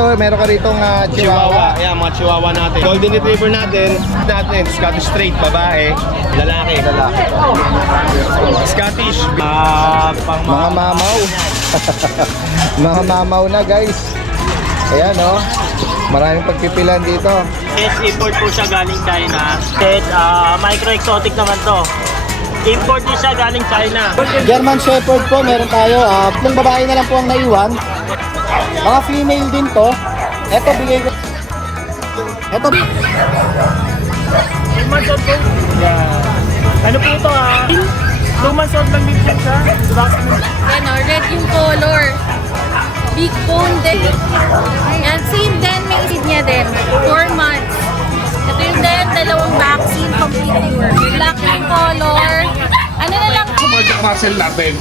rito, meron ka rito Chihuahua. Chihuahua. Ayan, mga Chihuahua natin. Golden Retriever natin, Scottish Straight, babae, lalaki. Scottish, Mga mamaw. Mga mamaw na guys. Ayan oh. Maraming pagpipilan dito. Yes, import po siya galing China. Yes, micro-exotic naman to. Import din siya galing China. German Shepherd po, meron tayo. Yung babae na lang po ang naiwan. Mga female din to. Ito, bigay ko. Ito. 2 months old po. Yeah. Ano po ito 2 months old lang din siya. Yan o, red yung color. Big bone din. Yan, same din, may seed niya din. 4 months. Ito yung din, dalawang vaccine, completely work. Black yung color. Ano na lang? Mga Jack Russell natin.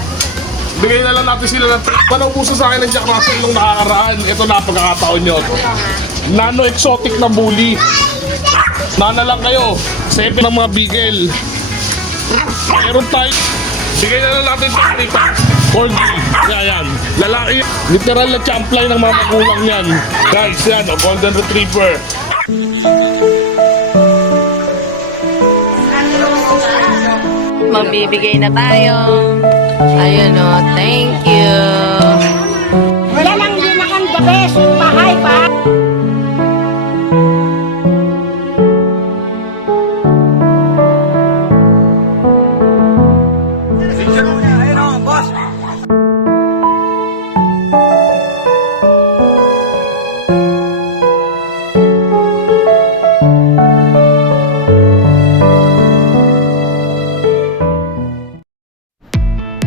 Bigay na lang natin sila ng panaubuso sa akin ng Jack Russell nung nakakaraan. Ito na pagkakataon nyo. Nano exotic na bully. Nana lang kayo. 7 ng mga bigel. Meron tayo. Bigay na lang natin ito. 4G. Yan. Lalaki. Literal na champlay ng mga magulang yan. Guys, yan. Golden Retriever. Magbibigay na tayo. Ayun o, thank you. Wala lang din nakang the best. Bahay pa.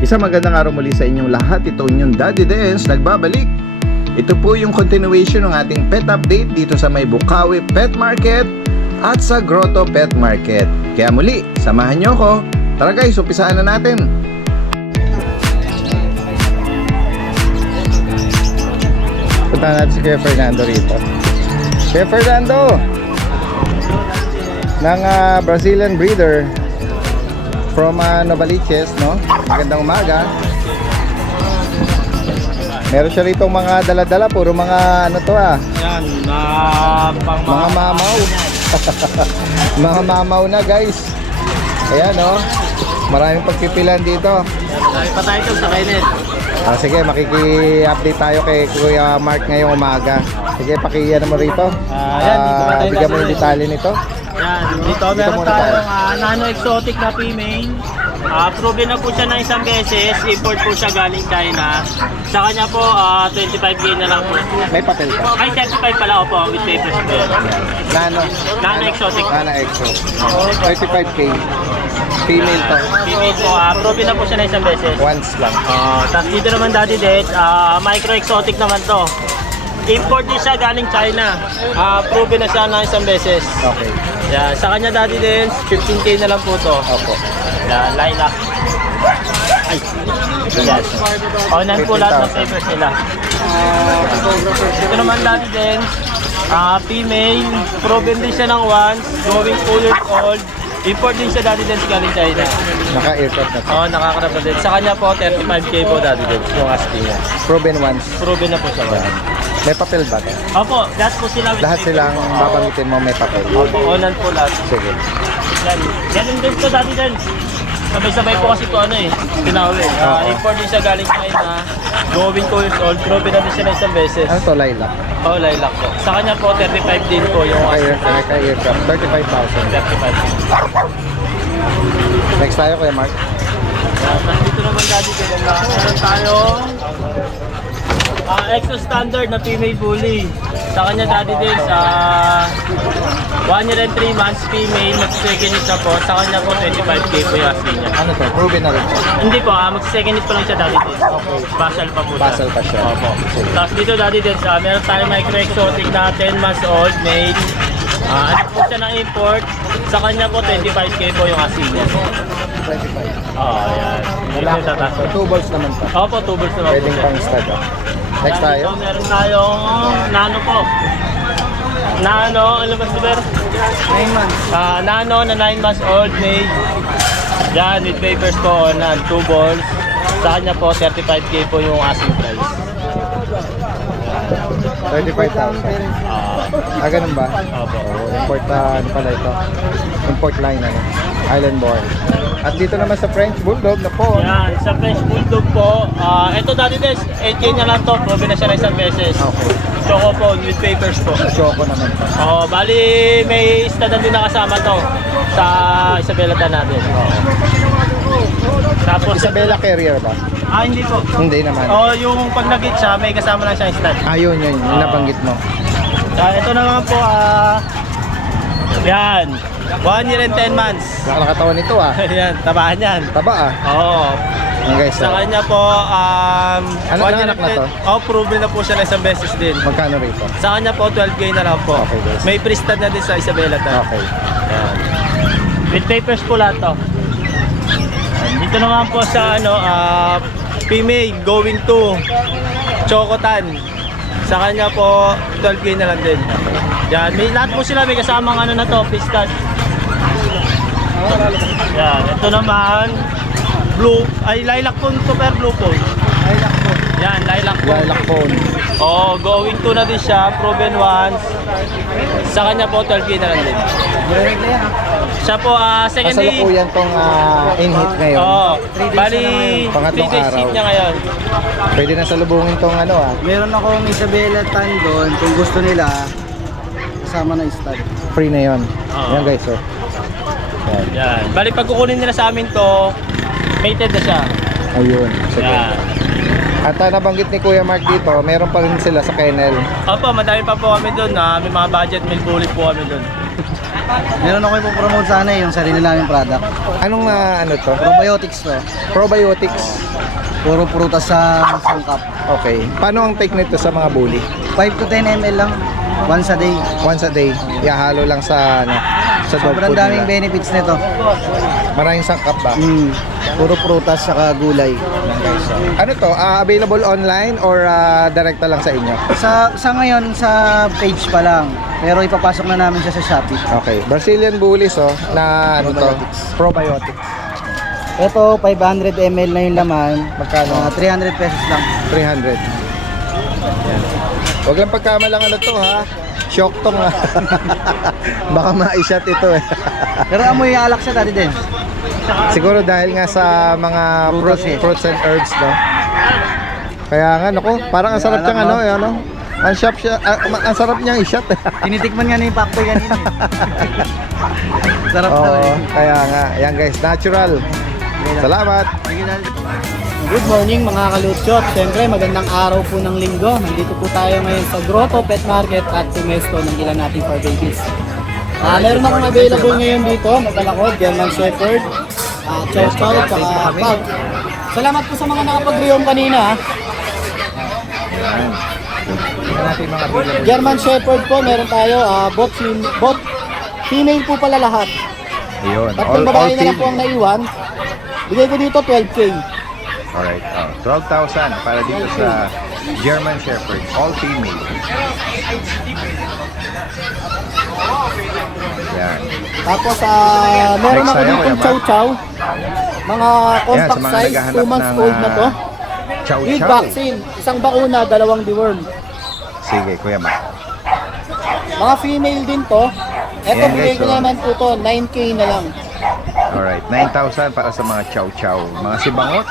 Isang magandang araw muli sa inyong lahat. Ito inyong Daddy Dance nagbabalik. Ito po yung continuation ng ating pet update dito sa may Bukawi Pet Market at sa Grotto Pet Market. Kaya muli, samahan nyo ako. Tara guys, umpisaan na natin. Punta natin si Kuya Fernando rito. Kuya Fernando! Ng Brazilian breeder from Novaliches, no? Magandang umaga. Meron siya rito mga dala-dala, puro mga ano to Yan, mga mamaw. Mga mamaw na guys. Ayan oh. Maraming pagpipilan dito. Lagi pa tayo sa kainin. Sige, makiki-update tayo kay Kuya Mark ngayong umaga. Sige, pakiyan mo rito. Bigyan mo yung detalye nito. Yan, dito meron muna tayong nano exotic na female. Proven na po siya ng isang beses. Import po siya galing China. Sa kanya po, 25K na lang po. May papel ka. Ay, 35 pala po with papers po. Nano. Nano exotic. Nano Exo. 35K. Female to. Female po, proven na po siya ng isang beses. Once lang. Tapos dito naman Daddy Dance, micro exotic naman to. Import din siya galing China. Proven na siya ng isang beses. Okay. Yan, sa kanya Daddy Dance, 15K na lang po to. Opo. Yan, lilac. Ay. Yan. Onan po lahat ng papers nila. Ito naman Daddy Dance, female, proven din siya ng once, going 2 years old. Import din siya Daddy Dance galing China. Naka-aircraft na to. Oo, nakakarap din. Sa kanya po, 35K po Daddy Dance, yung asking niya. Proven once. Proven na po siya. May papel ba to? Opo, lahat po sila. Lahat silang babanggitin mo may papel. Opo, onan po lahat. Sige. Yan. Ganun din po Daddy Dance. Sabay-sabay po kasi ito tinawi. Import din siya galing China. Going 2 years old. Proven na din siya na isang beses. Ano to, lilac? Oo, lilac po. Sa kanya po, 35 din po yung Naka-aircraft. 35,000. 35. Next tayo, Kuya Mark. Dito naman Daddy Dance. Meron tayong Exo Standard na female bully. Sa kanya Daddy Dance, 1 year and 3 months female, mag-second hit na po. Sa kanya po 25K po yung asking niya. Ano to? Proven na rin siya. Hindi po, mag-second hit pa lang siya Daddy Dance. Basal pa po siya. Basal pa siya. Opo. Sige. Tapos dito Daddy Dance, meron tayong micro-exotic na 10 months old, male. Ano po siya ng import. Sa kanya po 25K po yung asking niya. 25. Oo, yan. Wala. Ito tatas. 2 balls naman to. Opo, 2 birds naman po Pwedeng siya. pang stud. Next Yan, tayo. dito meron tayong nano po. Nano, ano ba sir? 9 months. Nano na 9 months old, male. Yan, with papers po na 2 balls. Sa kanya po, 35K po yung asking price. 35,000. Ganun ba? Opo. Import ano pala ito? Import line ano? Island boy. At dito naman sa French Bulldog na po. Yan, sa French Bulldog po. Ito dati des, 8K na lang to. Probe na siya na isang beses. Okay. Choco po, with papers po. Choco naman to. Bali may stada din nakasama to sa Isabela natin. Tapos Isabela Carrier ba? hindi po. Hindi naman. Yung pag nag-hit siya, may kasama lang siyang stud. Ayun, yun. Yung nabanggit mo. Ito naman po, yan. 1 year and 10 months. Nakakatawan nito Yan, tabahan yan. Taba Oo. Yan guys. Sa kanya po, Ano 1 year anak na to? proven na po siya na isang beses din. Magkano rito? Sa kanya po, 12K na lang po. Okay, guys. May pre-stud na din sa Isabela Okay. Yan. With papers po lahat to. Dito naman po sa female going to Chocotan. Sa kanya po 12K na lang din. Yan, may lahat po sila may kasamang na to, pistan. Yan, ito naman lilac phone, super blue phone. Lilac phone. Yan, lilac phone. Lilac phone. Going to na din siya, proven once. Sa kanya po 12K na lang din. Siya po second day. Kasalukuyan tong in-hit ngayon. Bali, Pangatlong 3 days araw. hit niya ngayon. Pwede na salubungin tong Meron akong Isabela tan doon. Kung gusto nila, kasama na stud. free na yon. Oo. Yan guys, Yan. Bali, pag kukunin nila sa amin to, mated na siya. Ayun. Sige. Yan. At nabanggit ni Kuya Mark dito, meron pa rin sila sa kennel. Opo, madami pa po kami doon. May mga budget meal bullet po kami doon. Meron ako ipopromote sana yung sarili namin product. Anong ano to? Probiotics to. Probiotics. Puro prutas sa sangkap. Okay. Paano ang take nito sa mga bully? 5 to 10 ml lang. Once a day. Once a day. Ihalo lang sa sa dog Sobrang food daming nila. benefits nito. Maraming sangkap ba? Puro prutas saka gulay. Ano to? Available online or direkta lang sa inyo? Sa ngayon sa page pa lang. Pero ipapasok na namin siya sa Shopee. Okay. Brazilian bullies na ano to? Probiotics. Ito 500 ml na yung laman. Magkano? 300 pesos lang. 300. Yan. Huwag lang pagkamalang ano to ha. Shock tong baka ma-shot ito Pero amoy alak siya dati din. Siguro dahil nga sa mga fruits and herbs no. Kaya nga nako, parang ang sarap niyang ano. Ang shop siya, ang sarap niyang i-shot. Tinitikman nga ni Paktoy kanina. Sarap daw Oo, kaya nga. Yan guys, natural. Salamat. Good morning mga kalutsyot. Siyempre magandang araw po ng linggo. Nandito po tayo ngayon sa Grotto Pet Market at Pumesto ng ilan nating fur babies. Meron akong available ngayon dito. Nadala ko, German Shepherd, Chow Chow, at Pug. Salamat po sa mga nakapag-rehome kanina. Tingnan natin mga available. German Shepherd po, meron tayo. Both female po pala lahat. Ayun, Tatlong babae na lang po ang naiwan. Bigay ko dito 12K. Alright, 12,000 para dito sa German Shepherd, all female. Yan. Tapos meron Next ako tayo, dito Kuya Chow Chow. Mga Yan, compact sa mga size, naghahanap 2 months ng old na to. Chow With Chow. vaccine, isang bakuna, 2 deworm. Sige, Kuya Ma. Mga female din to. Ito Yan, bigay guys, ko naman po to, 9K na lang. Alright, 9,000 para sa mga Chow Chow. Mga sibangot.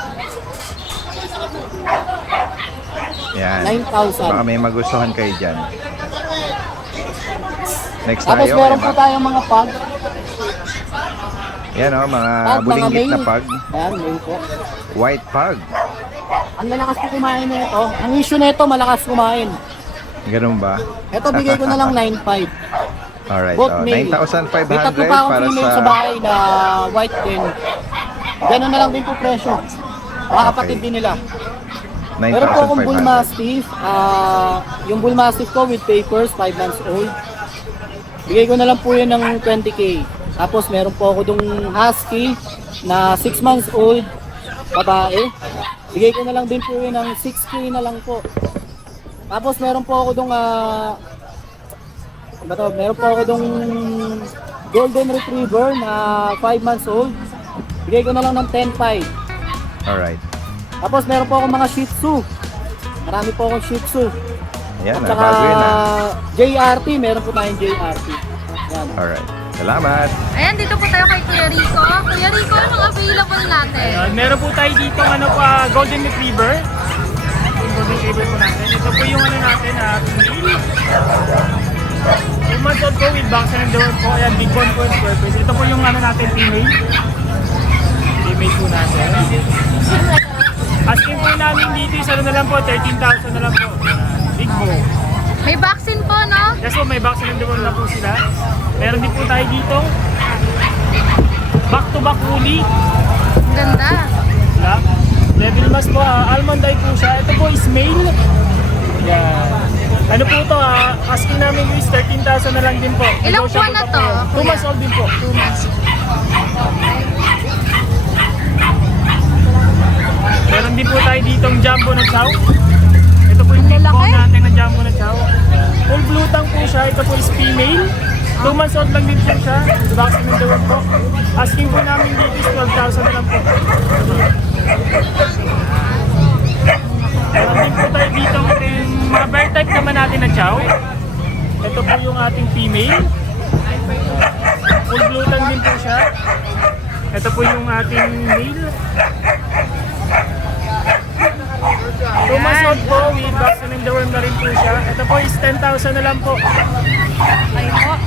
Yan. 9,000. Baka may magustuhan kayo dyan. Next Tapos tayo, meron Kuya po Ma. tayong mga pug. Yan mga Mga bulinggit na male. pug. Ayan, male po. White pug. Ang malakas po kumain na ito. Ang issue na ito, malakas kumain. Ganun ba? Ito bigay ko na lang 9,500. Alright, Both male. 9,500 May tatlo pa akong para female sa... sa bahay na white din. Ganun na lang din po presyo. Mga kapatid din nila. Meron po akong Bull 9,500. Mastiff. Yung Bull Mastiff ko with papers, 5 months old. Bigay ko na lang po yun ng 20K. Tapos meron po ako dong Husky na 6 months old, babae. Bigay ko na lang din po yun ng 6K na lang po. Tapos meron po ako dong meron po ako dong Golden Retriever na 5 months old. Bigay ko na lang ng 10,500. Alright. Tapos meron po ako mga Shih Tzu. Marami po akong Shih Tzu. Ayan, At saka bago yun JRT, meron po tayong JRT. Yan. Alright. Salamat. Ayan, dito po tayo kay Kuya Rico. Kuya Rico, anong available natin? Meron po tayo dito Golden Retriever. Yung Golden Retriever po natin. Ito po yung ano natin, female. 2 months old po with vaccine and deworm po. Ayan, big bone po and purpose. Ito po yung ano natin, female. Female po natin. Asking po namin dito, isa na lang po, 13,000 na lang po. Big bone. May vaccine po, no? Yes po, may vaccine and deworm na po sila. Meron din po tayo dito. Back-to-back woolly. Ang ganda. Black. Devil Mask po, almond eye po siya. Ito po is male. Yan. Ano po ito, asking namin is 13,000 na lang din po. Ilang buwan na to, 2 months old din po. 2 months. Meron din po tayo ditong jumbo na chow. Ito po yung big bone natin na jumbo na chow. Full blue tongue po siya. Ito po is female. 2 months old lang din po siya. Vaccine and deworm po. Asking po namin dito is 12,000 na lang po. Meron din po tayo dito mga bear type naman natin na chow. Ito po yung ating female. Full blue tongue din po siya. Ito po yung ating male. 2 months old po with vaccine and deworm na rin po siya. Ito po is 10,000 na lang po. Ayun po.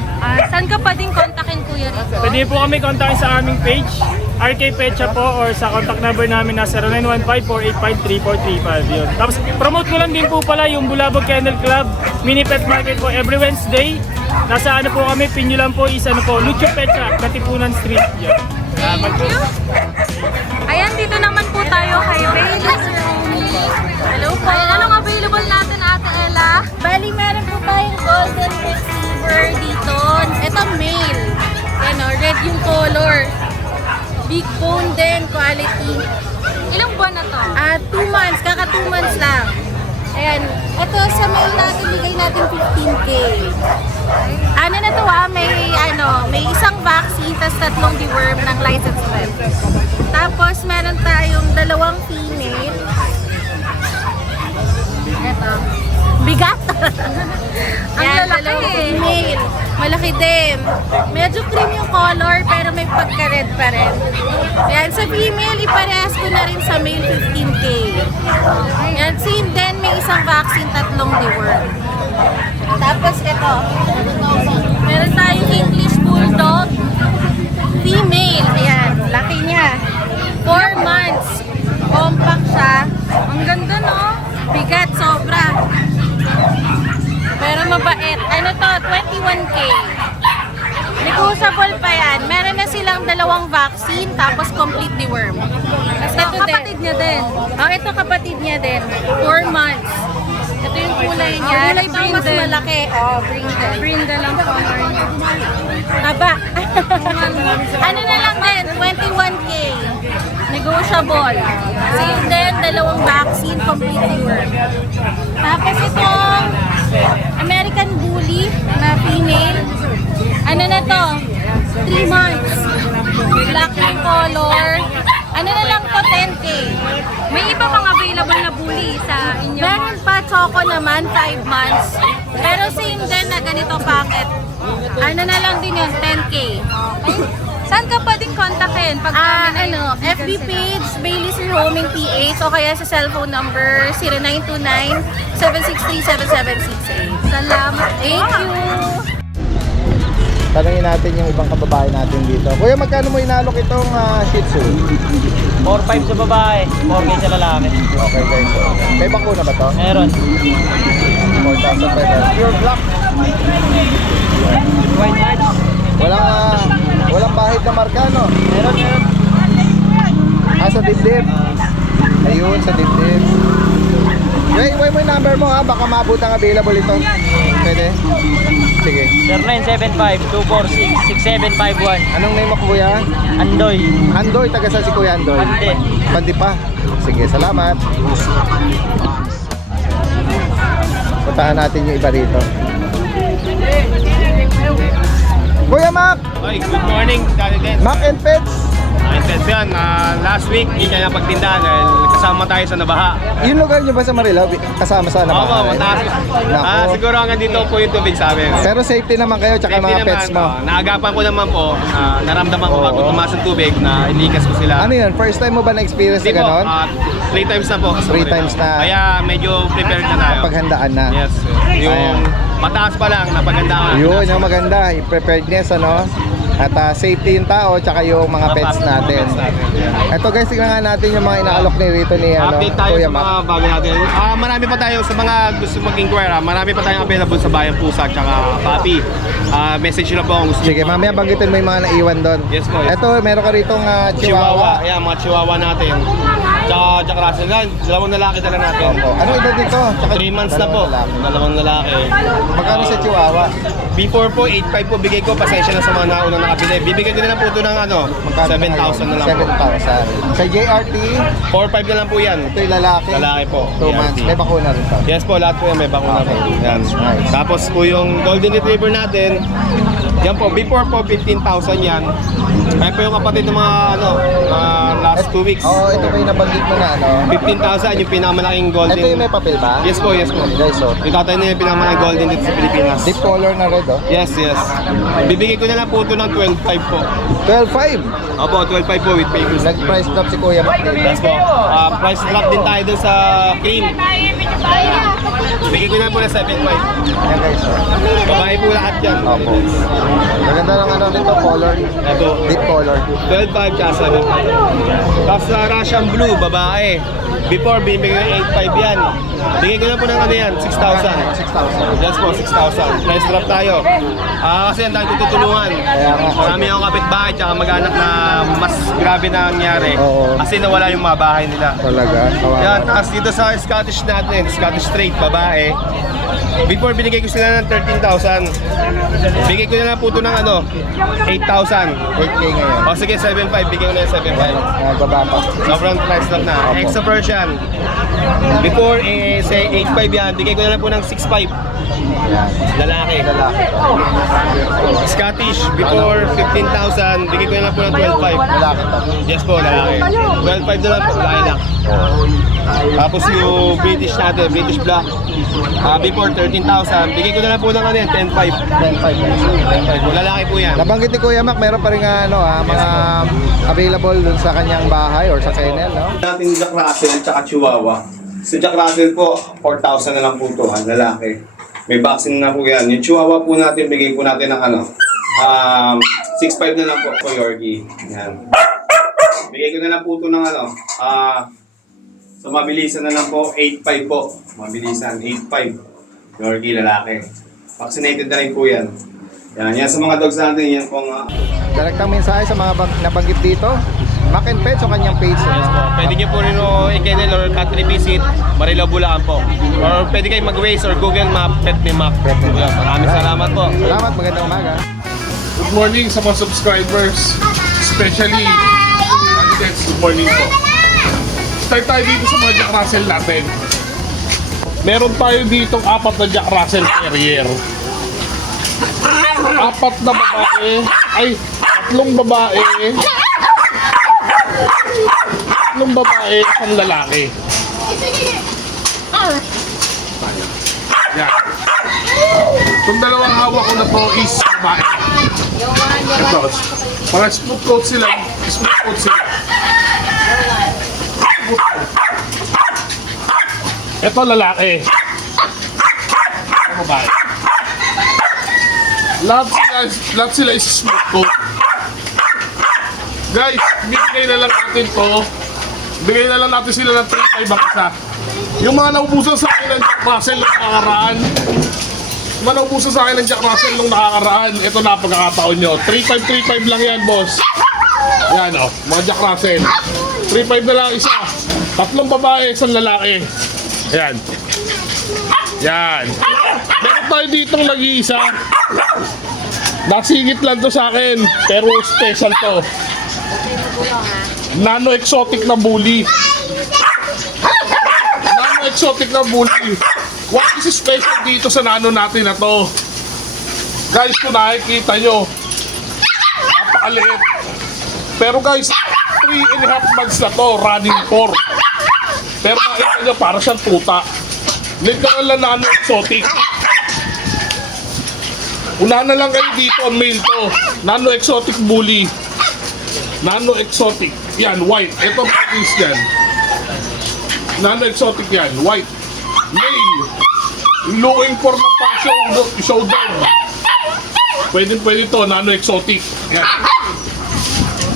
Saan ka pwedeng kontakin, Kuya Rico? Pwede po kami kontakin sa aming page, RK Petcha po, or sa contact number namin na 0915-485-3435. Yun. Tapos promote ko lang din po pala yung Bulabog Kennel Club Mini Pet Market po every Wednesday. Nasa ano po kami, pin nyo lang po is ano po, Lucho Petcha, Katipunan Street. Yun. Thank you. Ayan, dito naman po tayo kay Bailey. Hello po. Ayan, anong available natin, Ate Ella? Bali, meron po tayong Golden Retriever dito. Ito, male. Ayan o, red yung color. Big bone din, quality. Ilang buwan na to? 2 months, kaka 2 months lang. Ayan, ito sa male natin, bigay natin 15K. Ano na to may isang vaccine, tas 3 deworm ng license plate. Tapos meron tayong 2 female. Ito. Bigat. Ang lalaki female. Malaki din. Medyo cream yung color pero may pagka-red pa rin. Yan, sa female, iparehas ko na rin sa male 15K. Yan, same din, may isang vaccine, 3 deworm. Tapos ito, meron tayong English Bulldog female. Ayan, laki niya. 4 months. Compact siya. Ang ganda, no? Bigat, sobra. Pero mabait. Ano to? 21K. Negotiable pa yan. Meron na silang 2 vaccine, tapos complete deworm. Ito kapatid niya din. Oh, ito kapatid niya din. 4 months. Ito yung kulay niya. Ito ang mas malaki. Oh, brindle. Brindle ang color niya. Haba. Ano na lang din, 21K. Negotiable. Same din, 2 vaccine, complete deworm. Tapos itong American Bully na female. Ano na to? 3 months. Black yung color. Ano na lang to, 10K. May iba pang available na bully sa inyo? Meron pa, choco naman, 5 months. Pero same din na ganito packet. Ano na lang din yun, 10K. Okay? Saan ka pwedeng kontakin? Pag FB page, Bailey's Rehoming PH, o kaya sa cellphone number 0929-763-7768. Salamat. Thank you. Tanungin natin yung ibang kababae natin dito. Kuya, magkano mo inalok itong Shih Tzu? 4-5 sa babae, 4K sa lalaki. Okay guys. May bakuna ba to? Meron. 4,500. Pure black. White light. Walang bahid na marka, no? Meron. Sa dibdib. Ayun, sa dibdib. Wait mo yung number mo ha, baka maabot ang available ito. Pwede? Sige. 0975-246-6751. Anong name mo, kuya? Andoy. Andoy, taga saan si Kuya Andoy? Pande. Pandi pa. Sige, salamat. Puntahan natin yung iba rito. Kuya Mac! Ay, good morning, Daddy Den. Mac and Pets! Intention, last week, hindi kaya pagtindahan dahil kasama tayo sa nabaha. Yung lugar nyo ba sa Marilao, kasama sa Oo, nabaha? mataas. Nako. Siguro hanggang dito po yung tubig sa amin. Pero safety naman kayo, tsaka Safety mga naman, pets mo. naagapan ko naman po, naramdaman ko Oo. bago tumaas ang tubig na ilikas ko sila. Ano yun? First time mo ba na-experience na Hindi po, ganon? 3 times na po. sa 3 Marilao. times na. Kaya medyo prepared na tayo. Paghandaan na. Yes. Yung mataas pa lang, napagandaan. Yun, yung maganda, yung preparedness, ano? At safety yung tao, tsaka yung mga pets natin. Ito guys, tingnan nga natin yung mga inaalok ni rito ni ano, Update tayo Kuya sa Mac. mga bago natin. Marami pa tayo sa mga gusto mag-inquire. Marami pa tayong available sa Bayan Pusa at Papi. Message nyo na po kung gusto Sige, nyo. mamaya banggitin mo yung mga naiwan doon. Yes po, yes. Ito, meron ka rito Chihuahua. chihuahua. Ayan, mga chihuahua natin. Tsaka Jack Russell lang. Dalawang lalaki dala natin. Opo. Ano edad nito? Tsaka 3 months na po. dalawang lalaki. Dalawang lalaki. Magkano sa chihuahua? Before po, 8.5 po bigay ko. Pasensya na sa mga naunang nakabili. Bibigay ko na lang po ito ng Magkano 7,000 na lang po. 7,000. Sa JRT, 4.5 na lang po yan. ito yung lalaki. Lalaki po. 2 months. JRT. May bakuna rin to. Yes po, lahat po yan may bakuna po. Yan. Nice. Tapos po yung Golden Retriever natin, yan po, before po 15,000 yan. Kaya po yung kapatid ng mga last 2 weeks. Oo, ito ba yung nabanggit mo na ano? 15,000 yung pinakamalaking golden. Ito yung may papel ba? Yes po, yes po. Guys, oh. Yung tatay nila yung pinakamalaking golden dito sa Pilipinas. Deep color na red, oh. Yes, yes. Bibigay ko na lang po ito ng 12.5 po. 12,500. Opo, 12.5 po with papers. Nag-price drop si Kuya Mac. Yes po. Price drop din tayo dun sa cream. Bigay ko na po ng 7.5. Ayan guys, oh. Babae po lahat yan. Opo. Maganda ng ano nito, color. Ito. Deep color. 12.5 tsaka 7.5. Tapos sa Russian Blue, babae. Before, binibigay ko 8.5 yan. Bigay ko na po ng ano yan, 6,000. 6,000. Yes po, 6,000. Price drop tayo. Kasi ang dahil tutulungan. Kaya nga. Marami akong kapitbahay tsaka mag-anak na mas grabe na nangyari. Oo. Kasi nawala yung mga bahay nila. Talaga. Kawawa. Yan, tapos dito sa Scottish natin, Scottish Straight, babae. Before, binigay ko sila ng 13,000. Bigay ko na lang po ito ng 8,000. 8K ngayon. O sige, 7.5. Bigay ko na yung 7.5. Baba pa. Sobrang price drop na. Opo. Extra version. Before, say 8.5 yan. Bigay ko na lang po ng 6.5. Yan. Lalaki. Lalaki. Scottish, before 15,000. Bigay ko na lang po ng 12.5. Lalaki to. Yes po, lalaki. 12.5 na lang po, lilac. Tapos yung British natin, British Black. Before 13,000. Bigay ko na lang po ng 10.5. 10,500 guys. 10.5 po, lalaki po yan. Nabanggit ni Kuya Mac, meron pa rin mga available dun sa kanyang bahay or sa kennel, no? Natin Jack Russell at Chihuahua. Si Jack Russell po, 4,000 na lang po ito, lalaki. May vaccine na po yan. Yung Chihuahua po natin, bigay po natin ng 6.5 na lang po for Yorkie. Yan. Bigay ko na lang po ito ng sa mabilisan na lang po, 8.5 po. Mabilisan, 8.5. Yorkie, lalaki. Vaccinated na rin po yan. Yan sa mga dogs natin, yan pong Direktang mensahe sa mga nabanggit dito. Mac and Pets o kanyang page. yes po. Pwede nyo po rin i-kennel or country visit, Marilao, Bulacan po. Or pwede kayo mag-Waze or Google Map, Pet Me Map. Maraming salamat po. Salamat, magandang umaga. Good morning sa mga subscribers, especially candidates. Good morning po. Start tayo dito sa mga Jack Russell natin. Meron tayo ditong 4 na Jack Russell Terrier. 4 na babae, ay 3 babae, 3 babae, 1 lalaki. Yan. Itong dalawang hawak ko na po is babae. Ito. Mga smooth coat sila. Smooth coat sila. Ito lalaki. Ito babae. Lahat sila is smooth coat. Guys, bigay na lang natin to. Bigay na lang natin sila ng 3.5 ang isa. Yung mga naubusan sa akin ng Jack Russell nung nakakaraan. Yung mga naubusan sa akin ng Jack Russell nung nakakaraan. Ito na pagkakataon nyo. 3.5 lang yan, boss. Yan o, mga Jack Russell. 3.5 na lang isa. 3 babae, 1 lalaki. Yan. Yan. Meron tayo ditong nag-iisa. Nasigit lang to sa akin, pero special to. Nano exotic na bully. Nano exotic na bully. What is special dito sa nano natin na to? Guys, kung nakikita nyo, napakaliit. Pero guys, 3.5 months na to, running 4. Pero nakita nyo, para siyang tuta. Literal na nano exotic. Una na lang kayo dito, male to. Nano exotic bully. Nano exotic. Yan, white. Ito practice yan. Nano exotic yan, white. Male. Looking for na pang showdown. Pwede to, nano exotic. Yan.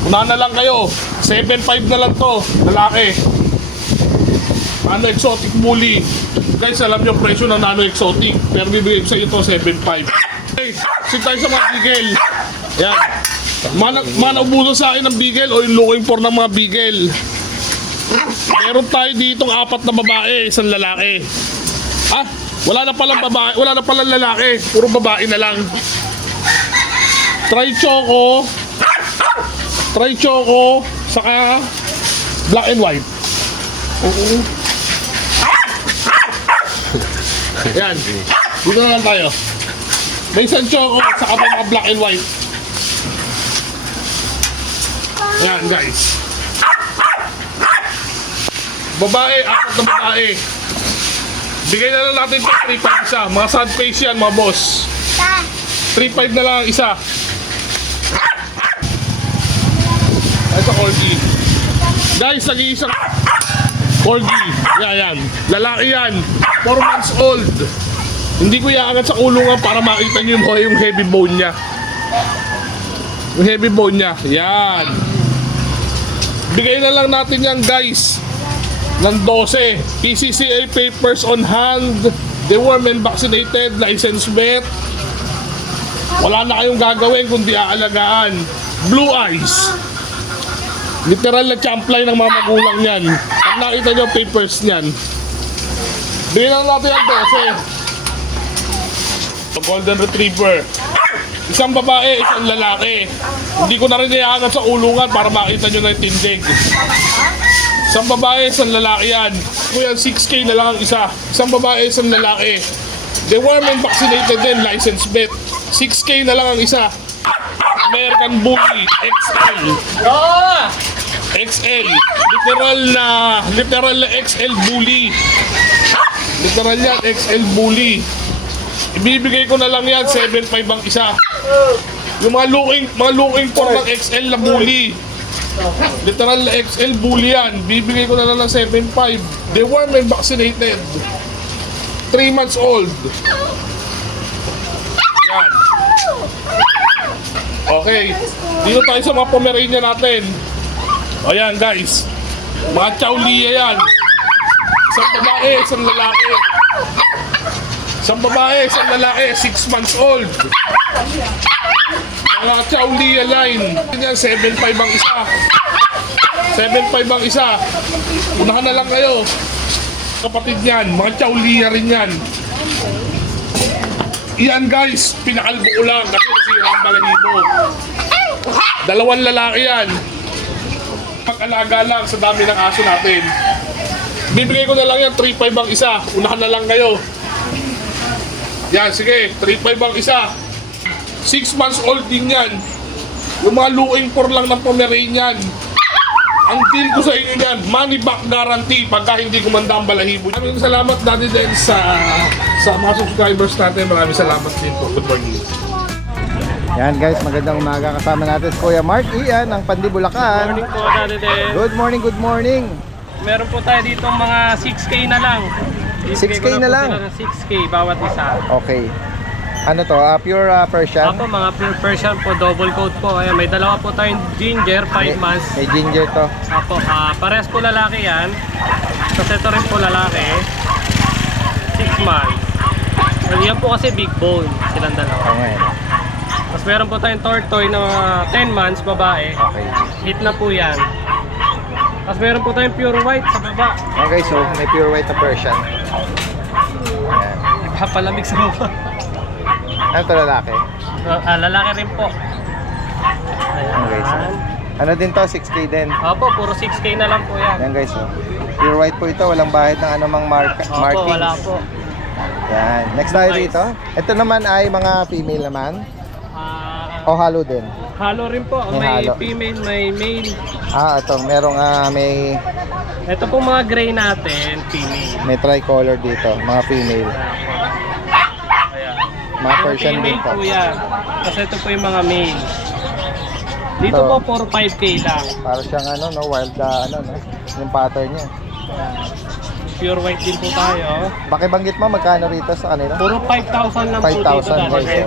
Una na lang kayo. 7.5 na lang to, lalaki. Nano exotic bully. Guys, alam nyo presyo ng nano exotic. Pero bibigay ko sa ito 7.5. Okay, sit tayo sa mga bigel. Yan. Manaubuso sa akin ng bigel o yung looking for ng mga bigel. Meron tayo ditong 4 na babae, isang lalaki. Ah, wala na palang babae, wala na palang lalaki. Puro babae na lang. Try choco, saka black and white. Yan. Dito na lang tayo. May isang choco, saka mga black and white. Yan guys. Babae, 4 na babae. Bigay na lang natin ito 3.5 isa. Mga sad face yan mga boss. 3.5 na lang ang isa. Ito corgi. Guys, nag-iisang corgi. Yan. Lalaki yan. 4 months old. Hindi ko iaangat sa kulungan para makita nyo yung heavy bone niya. Yung heavy bone niya. Yan. Bigay na lang natin yan guys ng 12. PCCA papers on hand. Deworm and vaccinated. License vet. Wala na kayong gagawin kundi aalagaan. Blue eyes. Literal na champlay ng mga magulang yan. Pag nakita nyo papers niyan. Bigyan lang natin ang 12. Golden Retriever. Isang babae, isang lalaki. Hindi ko na rin iaangat sa ulungan para makita nyo na yung tindig. Isang babae, isang lalaki yan. Kuya, 6K na lang ang isa. Isang babae, isang lalaki. Deworm and vaccinated din, license vet. 6K na lang ang isa. American Bully, XL. XL. Literal na XL Bully. Literal yan, XL Bully. Ibibigay ko na lang yan, 7.5 ang isa. Yung mga looking for ng XL na Bully. Literal na XL Bully yan. Bibigay ko na lang ng 7.5. Deworm and vaccinated. 3 months old. Yan. Okay. Dito tayo sa mga Pomeranian natin. O yan guys. Mga Chaulia yan. Isang babae, isang lalaki. Isang babae, isang lalaki. 6 months old. Mga Chaulia line. Yan, 7.5 ang isa. 7.5 ang isa. Unahan na lang kayo. Kapatid yan. Mga Chaulia rin yan. Iyan guys, pinakalbo ko lang kasi nasira ang balahibo. 2 lalaki yan. Pag-alaga lang sa dami ng aso natin. Bibigay ko na lang yan, 3.5 ang isa. Unahan na lang kayo. Yan, sige, 3.5 ang isa. 6 months old din yan. Yung mga looking for lang ng Pomeranian. Ang deal ko sa inyo yan, money back guarantee pagka hindi kumanda ang balahibo. Maraming salamat Daddy Den sa mga subscribers natin. Maraming salamat din po. Good morning. Yan guys, magandang umaga. Kasama natin si Kuya Mark Ian ng Pandi, Bulacan. Morning po, Daddy Den. Good morning, good morning. Meron po tayo dito mga 6K na lang. 6K Bibigay ko na po lang? sila ng 6K bawat isa. Okay. Ano to? Pure Persian? Ako mga pure Persian po, double coat po. Ayan, may dalawa po tayong ginger, 5 months. May ginger to. Ako, parehas po lalaki yan. Tapos ito rin po lalaki. 6 months. Yan po kasi big bone, silang dalawa. Okay. Tapos meron po tayong tortoise na 10 months, babae. Okay. Hit na po yan. Tapos meron po tayong pure white sa baba. Okay, so may pure white na Persian. Ayan. Ipapalamig sa baba. Ano to, lalaki? Lalaki rin po. Okay, so ano din to? 6K din. Opo, puro 6K na lang po yan. Yan guys, oh. Pure white po ito. Walang bahid ng anumang markings. Opo, wala po. Yan. Next tayo dito. Ito naman ay mga female naman. O halo din. Halo rin po. May May halo. female, may male. Ito, merong may Ito po mga gray natin, female. may tricolor dito, mga female. Ayan. Mga Yung Persian din female po. po yan. Kasi ito po yung mga male. Dito Ito. po, 4-5K lang. Para siyang wild yung pattern niya. Pure white din po tayo. Pakibanggit mo magkano rito sa kanila? Puro 5,000 lang po dito 5,000 guys. dati.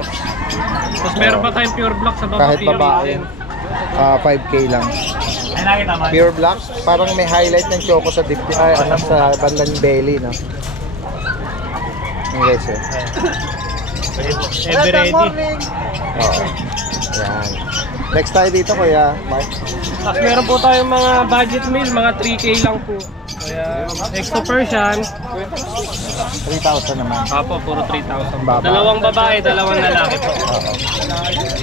Tapos meron pa tayong pure black sa baba. Kahit female babae. din. 5K lang. Ay, nakita mo. Pure black, parang may highlight ng choco sa sa bandang belly, no? Yung guys, Ever ready. Oo. Yan. Next tayo dito, Kuya Mark. Tapos meron po tayong mga budget meal, mga 3K lang po. Kaya, extra Persian, 3,000 naman. Apo, puro 3,000. Baba. Dalawang babae, dalawang lalaki po.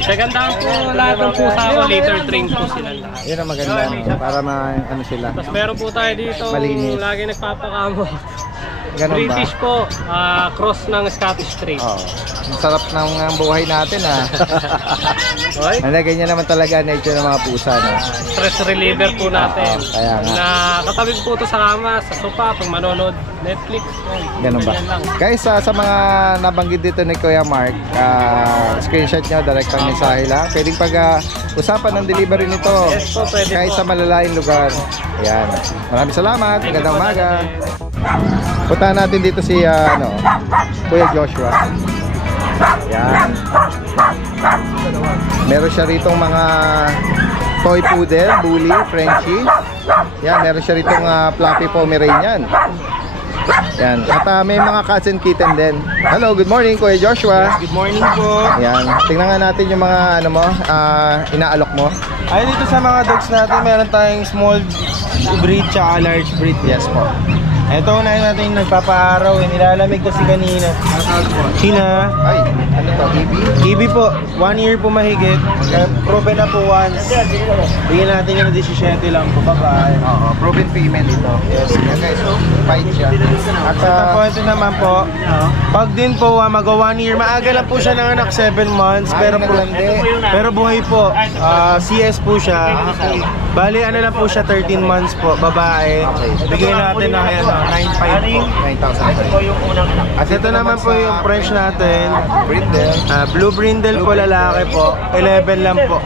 Sa gandaan po, lahat ng pusa ko, later train po sila lahat. Yun ang maganda, no? Para ano sila. Tapos meron po tayo dito, Malinis. lagi nagpapakamo. Ganun ba? British po, cross ng Scottish Straight. Oo. Ang sarap ng buhay natin, ha? Ganyan naman talaga nature ng mga pusa, no? Stress reliever po natin. Kaya nga. Na katabi po ito sa kama, sa sofa, pag manonood Netflix. Ganun ba? Ganyan lang. Guys, sa mga nabanggit dito ni Kuya Mark, screenshot nyo, direct ang mensahe lang. Pwedeng usapan ng delivery nito. Yes po, pwede Kahit po. sa malalayong lugar. Ayan. Maraming salamat. Magandang umaga. Puntahan natin dito si Kuya Joshua. Ayan. Meron siya ritong mga toy poodle, bully, Frenchie. Yan, meron siya ritong fluffy Pomeranian. Yan. At may mga cats and kitten din. Hello, good morning Kuya Joshua. Good morning po. Yan. Tingnan nga natin yung mga inaalok mo. Ay, dito sa mga dogs natin, meron tayong small breed tsaka large breed. Yes po. Ito, unahin natin yung nagpapaaraw. Nilalamig kasi kanina. China. Ay, ano to? EB? Kibi po, 1 year po mahigit. Proven na po once. Bigyan natin yung 17 lang po, babae. Oo, proven female ito. Yes. Yan guys, so, fight siya. At Ito naman po, pag din po mag 1 year, maaga lang po siya nanganak 7 months. Pero po, pero buhay po, CS po siya. Bali, ano lang po siya, 13 months po, babae. Bigyan natin ng 9.5 po. 9,000. At ito naman po yung French natin. Brindle. Blue brindle po, lalaki po. 11 lang po.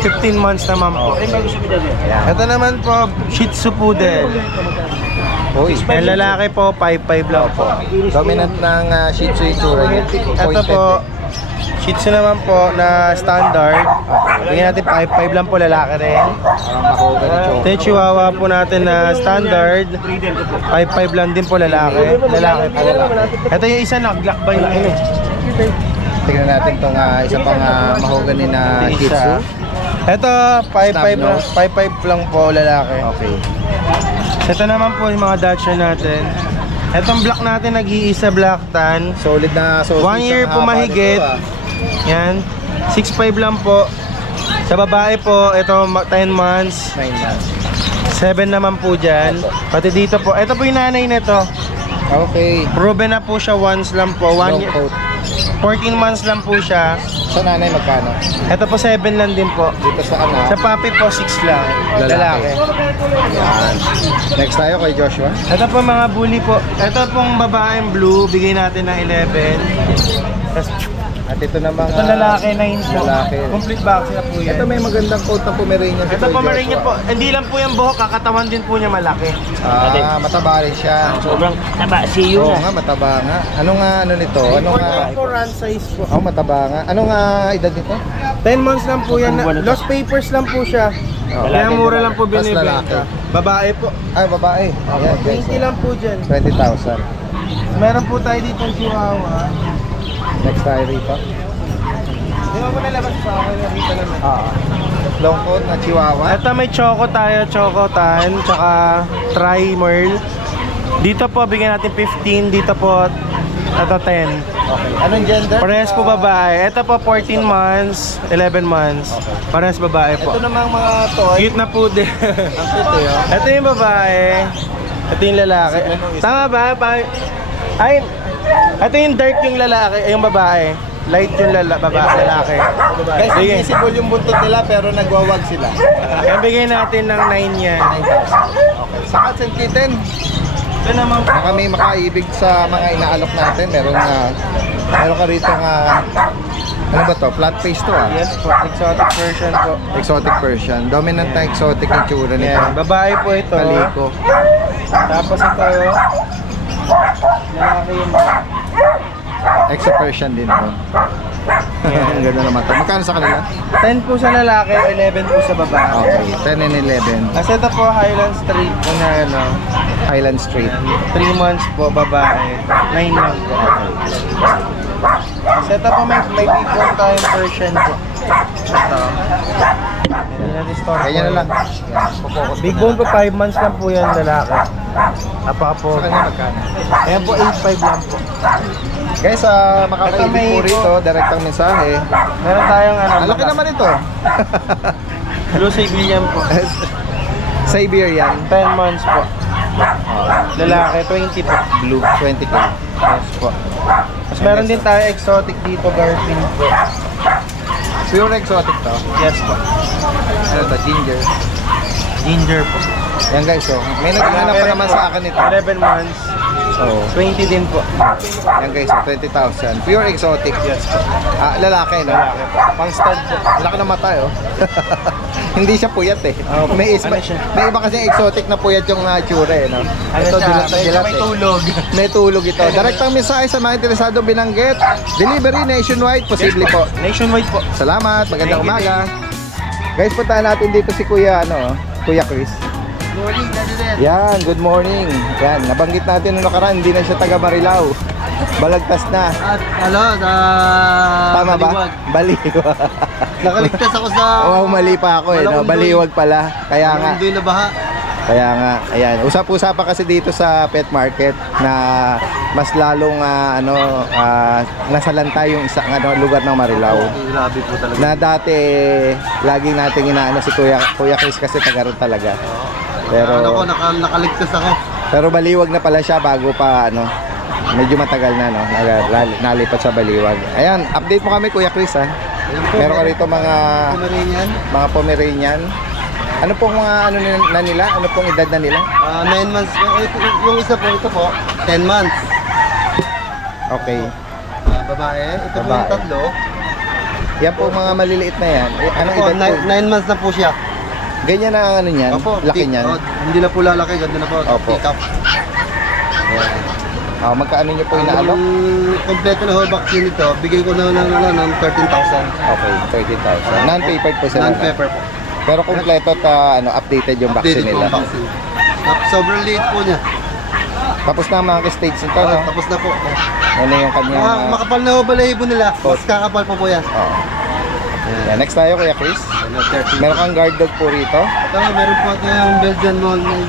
15 months naman po. Ito naman po, Shih Tzu Poodle. Uy, Yung lalaki po, 5'5 lang po. dominant ng Shih Tzu itsura niya. Ito po, Shih Tzu naman po na standard. Bigyan natin 5'5 lang po, lalaki rin. Parang mahogan na choco. Ito yung Chihuahua po natin na standard. 5'5 lang din po, lalaki. Lalaki po. Ito yung isa naglakbay na yun eh. Tingnan natin itong isa pang mahogany na Shih Tzu. Ito, 5'5 lang po, lalaki. Okay. Ito naman po yung mga Dachshund natin. Itong black natin, nag-iisa black tan. Solid na solid. 1 year po mahigit. Yan. 6'5 lang po. Sa babae po, ito 10 months. 9 months. 7 naman po dyan. Pati dito po. Ito po yung nanay nito. Okay. Proven na po siya once lang po. 1 Long year. coat. 14 months lang po siya. Sa nanay magkano? Ito po 7 lang din po. Dito sa Sa puppy po 6 lang. Lalaki. Yan. Next tayo kay Joshua. Ito po mga bully po. Ito pong babaeng blue, bigay natin ng 11. Tapos At ito namang ito lalaki, 9 po. lalaki. Complete vaccine na po yan. Ito may magandang coat na Pomeranian. si Ito Kuya po Marinya Joshua. po. Hindi lang po yung buhok, kakatawan din po niya malaki. Mataba rin siya. Sobrang taba, see you Oo na. nga, mataba nga. Ano nga ano nito? Ano nga? Po run size po. Oh, mataba nga. Ano nga edad nito? 10 months lang po yan. Lost papers lang po siya. Oh. Kaya mura lang po Tas binibenta. Babae po. Ay, babae. Ayan, guys. 20 lang po dyan. 20,000. Meron po tayo dito ng Chihuahua. Next tayo rito. Di ba po nalabas sa akin? Dito naman. Long coat na Chihuahua. Ito may choco tayo, choco tan, tsaka tri-merl. Dito po, bigyan natin 15. Dito po, ito 10. Okay. Anong gender? Parehas po babae. Ito po 14 months, 11 months. Parehas babae po. Ito namang mga toy. Cute na po din. Ang cute eh. Ito yung babae. Ito yung lalaki. Tama ba? Ay, ito yung dark yung lalaki, yung babae. light yung lalaki. Guys, visible yung buntot nila pero nagwawag sila. Kaya bigay natin ng 9 yan. Okay. Sa cats and kitten, Ito naman po. baka may makaibig sa mga inaalok natin. Meron ka rito nga, ano ba to? Flat face to ah. Yes po, exotic version po. Exotic Persian. Dominant na exotic yung tsura nito. Yan, babae po ito. Kaliko. Tapos ito, lalaki yung Exo Persian din to. Ang ganda naman to. Magkano sa kanila? 10 po sa lalaki, 11 po sa babae. Okay, 10 and 11. Kasi ito po Highland Street po na ano, Highland Street. 3 months po babae, 9 lang po. Kasi ito po may big bone tayong version po. Ito. Kanya na lang. Big bone po 5 months lang po yan lalaki. Napaka po. Sa kanya magkano? Ayan po 8.5 lang po. Guys, makakaibig po rito, direktang mensahe. Meron tayong ano. Ang laki naman ito. Blue Siberian po. Siberian. 10 months po. Lalaki 20 po. Blue, 20k. Yes po. Mas meron din tayo exotic dito, Garfield po. Pure exotic to. Yes po. Ano to? Ginger. Ginger po. Yan guys, oh. May naghahanap pa naman sa akin ito. 11 months. Oh. 20 din po. Yan guys, 20,000. Pure exotic. Yes po. Lalaki, no? Lalaki. Pang stud po. Laki na mata, oh. Hindi siya puyat eh. Oh, may ano siya? may iba kasi exotic na puyat yung tsura eh, no? Ano Ito, siya? dilat na dilat May eh. tulog. May tulog ito. Direktang mensahe sa mga interesado binanggit. Delivery nationwide, posible po. Nationwide po. Salamat, magandang Thank you, umaga. Guys, puntahan natin dito si Kuya, Kuya Chris. Morning, Yan, good morning. Yan, nabanggit natin nung nakaraan, hindi na siya taga Marilao. Balagtas na. At Tama ba? Baliwag. Nakaligtas ako sa Oo, mali pa ako eh. No? Baliwag pala. Kaya nga. Hindi na baha. Kaya nga, ayan. Usap-usapan kasi dito sa pet market na mas lalong nasalanta yung isang lugar ng Marilao. Grabe po talaga. Na dati lagi nating inaano si Kuya Chris kasi taga ron talaga. Pero Nakaligtas ako. pero baliwag na pala siya bago pa medyo matagal na nalipat sa baliwag. Ayan, update mo kami Kuya Chris ha. Ayan po. Meron ka rito mga Pomeranian. Ano pong mga na nila? Ano pong edad na nila? 9 months. Yung isa po, ito po, 10 months. Okay. Babae. Ito po Babae. yung tatlo. Yan po mga maliliit na yan. Anong Opo, edad po? 9 months na po siya. Ganyan na ang niyan? Opo, Laki niyan? hindi na po lalaki, ganda na po. Opo. Pick up. Magkaano niyo po inaalok? Ang kompleto na ho vaccine ito, bigay ko na ng 13,000. Okay, 30,000. Non-papered po sila. Non-pepper po. Pero kompleto at updated yung vaccine Updated po nila. ang vaccine. Sobrang liit po niya. Tapos na ang mga stage nito, no? Tapos na po. Ano yung kanyang... Makapal na ho balahibo nila. Mas kakapal pa po yan. Oo. Yeah, next tayo Kuya Chris. 30. Meron kang guard dog po rito. Ito, meron po tayong Belgian Maltese.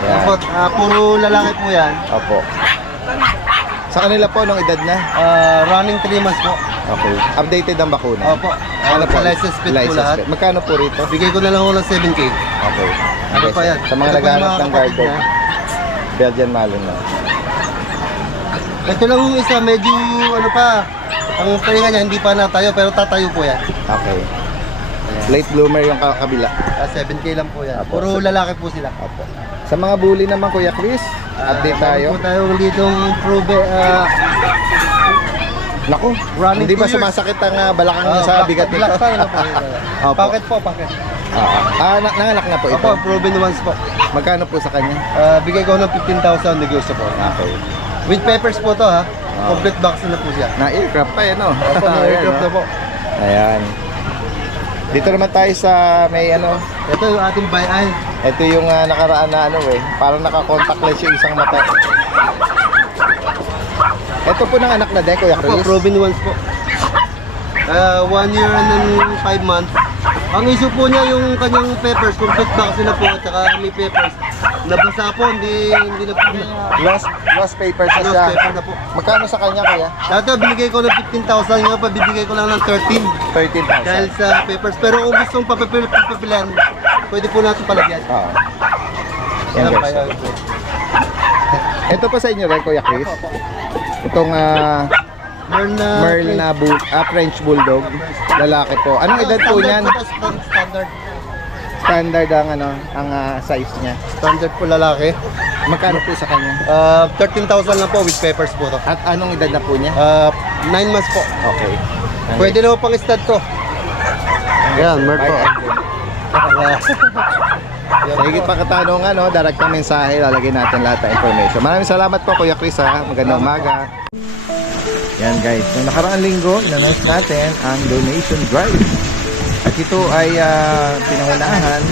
Yan. Puro lalaki po yan. Opo. Sa kanila po, nung edad na? Running 3 months po. Okay. Updated ang bakuna? Opo. Ano po? Sa license plate po License lahat. plate. Magkano po rito? Bigay ko na lang ho ng 7K. Okay. Ano pa yan? Sa mga Ito pa yung naghahanap mga ng guard kapatid dog, niya. Belgian Malinois. Ito lang yung isa, medyo ano pa. Ang pahinga niya, hindi pa natayo, pero tatayo po yan. Okay. Late bloomer yung kabila. 7K lang po yan. Opo. Puro lalaki po sila. Opo. Sa mga bully naman Kuya Chris, update tayo. Meron po tayo ditong probe. Naku, Running hindi ba 2 years. sumasakit ang balakang sa bigat nito? Black tayo na po. Opo. Packet po, packet. Nanganak na po ito. Opo, proven once po. Magkano po sa kanya? Bigay ko ng 15,000 negotiable. Okay. With papers po to ha. Complete vaccine na po siya. Na-aircraft pa eh, no? Opo, na-aircraft na po. Ayan. Dito naman tayo sa may Ito yung ating buy-eye. ito yung nakaraan na parang naka-contactless yung isang mata. Ito po ng anak na din, Kuya Opo, Chris. proven once po. 1 year and 5 months. Ang issue po niya yung kanyang papers, complete vaccine na po at saka may papers. Nabasa po, hindi na po. Lost papers na Lost siya. paper na po. Magkano sa kanya, Kuya? Dati binigay ko ng 15,000, ngayon pabibigay ko lang ng 13 dahil 13,000. sa papers. Pero kung gustong papipilan, pwede po natin palagyan. Oo. Yan guys. Ito pa sa inyo rin, Kuya Chris. Itong Merl na French Bulldog. Lalaki po. Anong edad po niyan? Standard. Standard ang size niya. Standard po lalaki. Magkano po sa kanya? 13,000 lang po with peppers po to. At anong edad na po niya? 9 months po. Okay. Pwede na po pang stud to. Yan, Merl po. Sa higit pa katanungan, direct mensahe, lalagay natin lahat ng information. Maraming salamat po Kuya Chris ha. Magandang umaga. Yan guys, noong nakaraang linggo, in-announce natin ang donation drive. At ito ay pinangunahan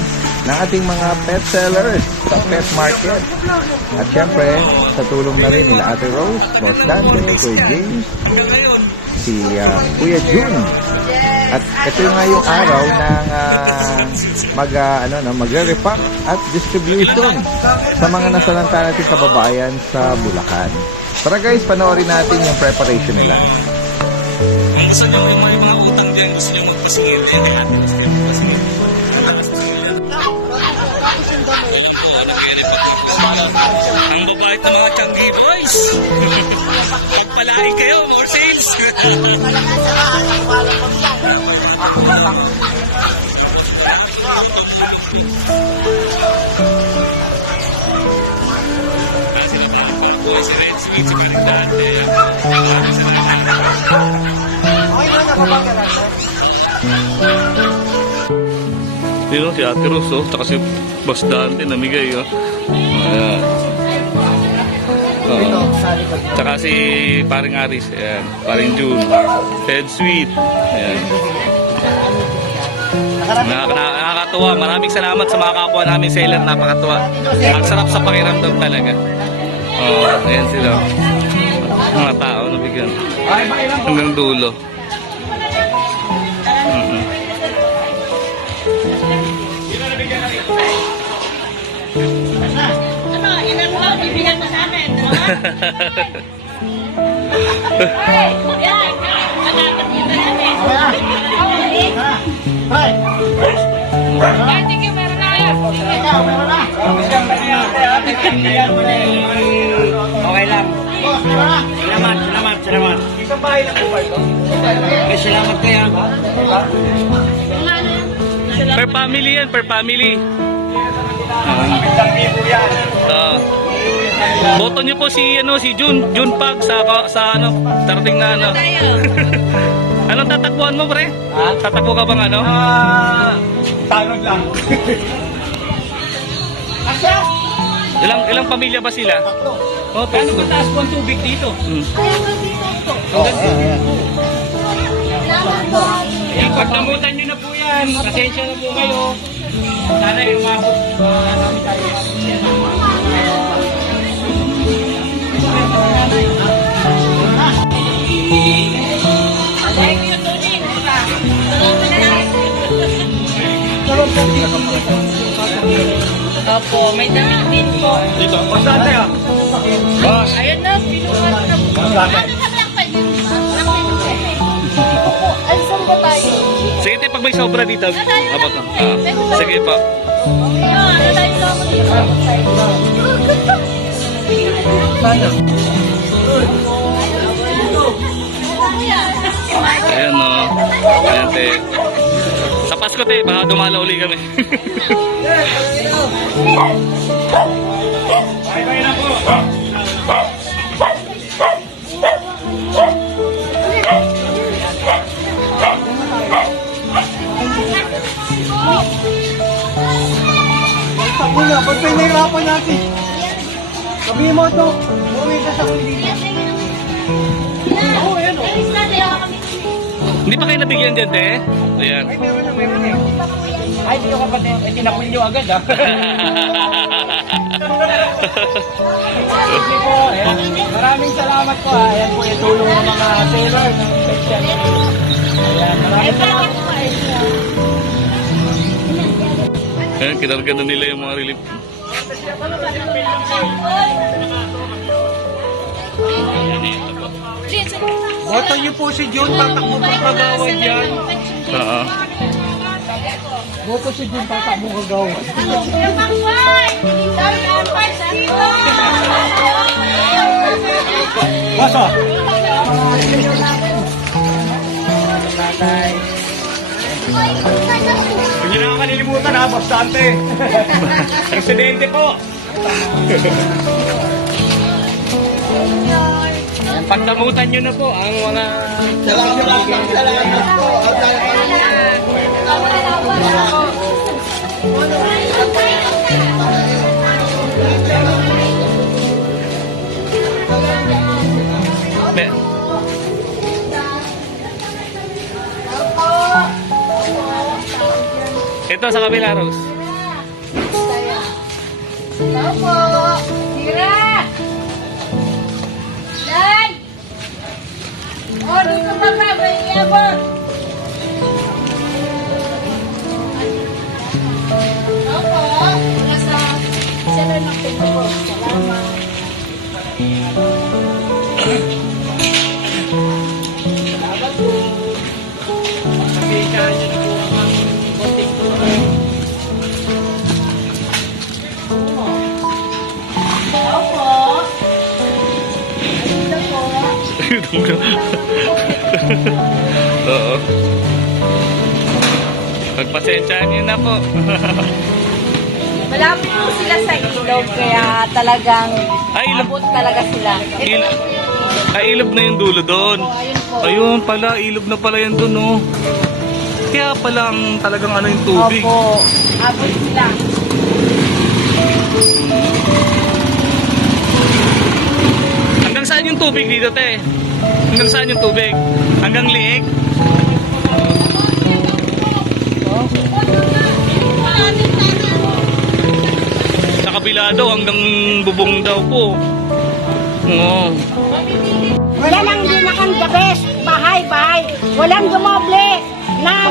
ng ating mga pet sellers sa pet market. At syempre, sa tulong na rin nila Ate Rose, Boss Dante, Kuya James, si Kuya Jun. At ito nga yung araw ng magre-repack at distribution sa mga nasalanta nating kababayan sa Bulacan. Tara guys, panoorin natin yung preparation nila. Kung gusto nyo yung may mga utang dyan, gusto nyo magpasingil dyan, kaya gusto nyo magpasingil. Ang babait ng mga Changi Boys! Pagpalain kayo, more sales! Si Red Sweet, si Karindante. Dito si Ate Rose, tsaka si Boss Dante namigay, Ayan. Tsaka si Paring Aris, ayan. Paring June, Red Sweet, ayan. Nakakatuwa. Maraming salamat sa mga kapwa namin seller, napakatuwa. Ang sarap sa pakiramdam talaga. Ayan sila. Mga tao nabigyan. Hanggang dulo. Ilan mo, bibigyan mo sa amin, di ba? Yan, malapit yun na namin. Ay, sige, meron na kayo. Okay lang. Salamat. Isang bahay lang po ba ito? May salamat kaya. Per family yan, per family. Boto niyo po si June Pag sa tarating na Anong tatakbuhan mo, pre? Tatakbo ka bang Tanod lang. Ilang pamilya ba sila? Oh, Gano'ng kataas po ang tubig dito? Pagdamutan nyo na po yan. Pasensya na po kayo. Sana yung umabot. Namin tayo. Thank you, Tony. Opo, may damit din po. Dito. Saan tayo? Boss. Ayun na, pinuha na po. Ano ka lang pwede? Ay, saan ba tayo? sige, te, pag may sobra dito. Abot na. Sige pa. Ano tayo lang mo dito? Ayan, no. Ayan, te. Sa Pasko, te, baka dumala uli kami. Bye-bye na po. Sabi nga, ba't pinahirapan natin? Sabihin mo ito, uwi ka sa Pilipinas. Oo, ayan o. Hindi pa kayo nabigyan dyan, te? Ayan. Ay, meron eh. Ay, hindi yung kapatid. Ay, tinapul nyo agad, ha? Sige po. Ayan. Maraming salamat po, ha. Ayan po yung tulong ng mga sailor. Ayan, maraming salamat po. Ayan, kinarga na nila yung mga relief. Boto niyo po si June, tatakbo pagkagawad yan. Oo. Boto si Jun Tata mo kagawa. Basa! Hindi na kalilimutan ha, bastante. Presidente po. Pagdamutan nyo na po ang mga... Salamat po. Be- Ito sa kabila, Rose. Opo. Sira! Dan! Oh, dito pa ba? May iabot. Opo. Nasa 7 ng pinto. Salamat. Sabihan nyo na po ang konting tulong. Opo. Dito po. Oo. Pagpasensyahan niyo na po. Malapit po sila sa ilog, kaya talagang Ay, ilog. abot talaga sila. Ilog na yung dulo doon. Ayun pala, ilog na pala yan doon, oh. Kaya pala ang talagang ano yung tubig. Opo, abot sila. Hanggang saan yung tubig dito, te? Hanggang saan yung tubig? Hanggang liig? Sa kabila daw, hanggang bubong daw po. Oo. Yan ang ginakang the best. Bahay. Walang dumoble. Na